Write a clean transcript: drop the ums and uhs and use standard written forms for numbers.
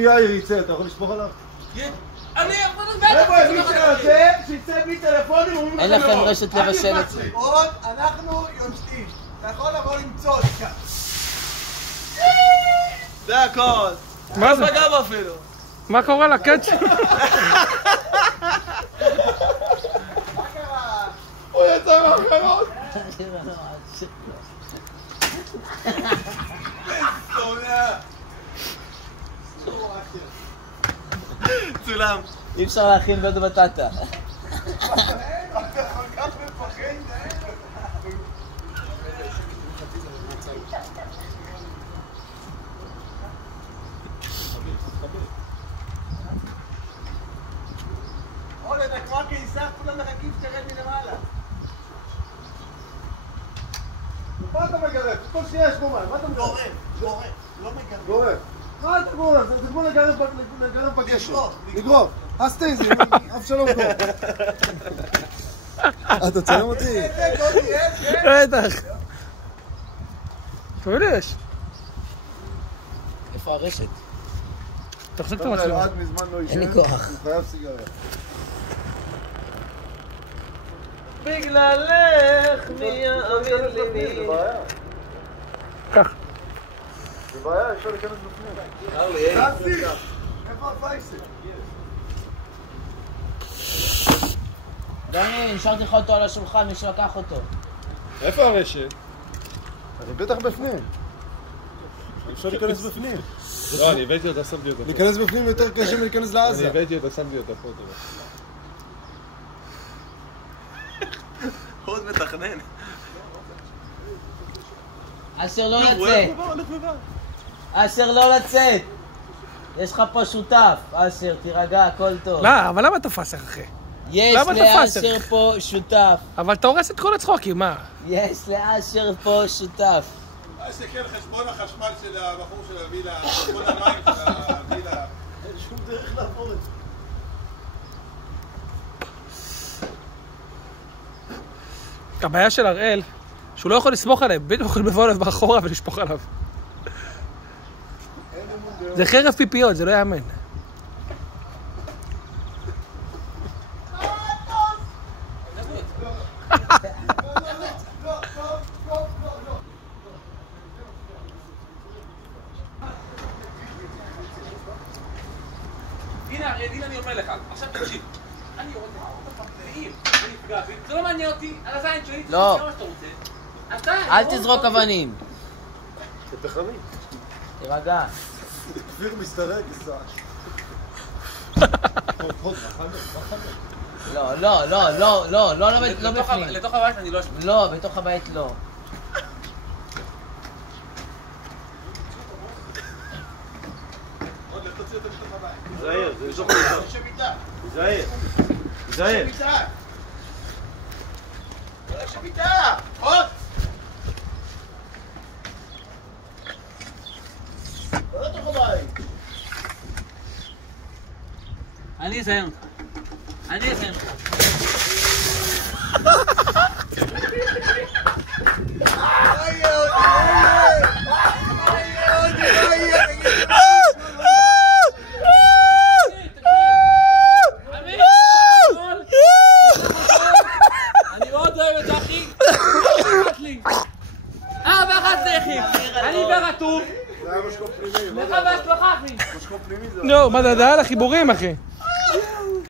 יאיר יצא, אתה יכול לשפוך עליו? אני... חבר'ה, מי שרוצה, שיצא בלי טלפונים, אומרים לכם אין לכם רשת לבשל את זה. עוד אנחנו יוצאים. אתה יכול לבוא למצוא אותך. זה הכל. מה זה? פגע אפילו. מה קורה לקצ'י? מה קרה? הוא יצא מהחרות! צולם. אי אפשר להכין בדו בטטה. אתה כל כך מפחד, עוד אתה כמו הקיסר, כולם מחכים שתרד מלמעלה. מה אתה מגרף? כל שנייה יש גורם, מה אתה מגרף? גורם, לא מגרם. גורם. מה אתה גורם? זה כמו לגרף בגשם. לגרוף. אז תהיזי, אף שלום גור. אתה צלם אותי? בטח. תמיד יש. איפה הרשת? תחזיק את המצלמה. עד מזמן לא ישן. אין לי כוח. הוא חייב סיגריה. בגללך מי יאמין לי מי. זה בעיה. קח. זה בעיה, אפשר להיכנס בפנים. תעשי! איפה הפייסל? דני, נשארתי לך אותו על השולחן, מי שלקח אותו. איפה הרשת? אני בטח בפנים. אפשר להיכנס בפנים. לא, אני הבאתי אותה, שמתי אותה. להיכנס בפנים יותר קשה מלהיכנס לעזה. אני הבאתי אותה, שמתי אותה פה. עוד מתכנן. אשר לא לצאת. אשר לא לצאת. יש לך פה שותף. אשר, תירגע, הכל טוב. לא, אבל למה תפס אחי? יש למה תפס? לאשר פה שותף. אבל אתה הורס את כל הצחוקים, מה? יש לאשר פה שותף. שכן חשבון החשמל של הבחור של הווילה, חשבון המים של הווילה. אין שום דרך לעבור את זה. הבעיה של הראל, שהוא לא יכול לסמוך עליהם, בדיוק יכול לבוא עליו באחורה ולשפוך עליו. זה חרב פיפיות, זה לא יאמן. הנה, אני אומר לך, עכשיו תקשיב. אני יורד לך, ואם אני אפגע בי, זה לא מעניין אותי, על הזין שלי, לא. כמה שאתה רוצה. אל תזרוק אבנים. זה פחמי. תירגע. כפיר מסתרק, ישראל. לא בפנים. לתוך הבית אני לא אשמע. לא, בתוך הבית לא. עוד תוציא אותו מתוך הבית. זהיר, זה בתוך הבית. יש מיטה. זהיר. זהיר. יש מיטה. יש מיטה. עוד. לא לתוך הבית. אני אסיים אותך. אני אסיים אותך. אני מאוד אוהב את זה, אחי. ואחת זה אחי. אני ורטוב. זה היה משקוף פנימי. לך בהשלכה, אחי. משקוף פנימי זה... נו, מה זה היה לחיבורים, אחי?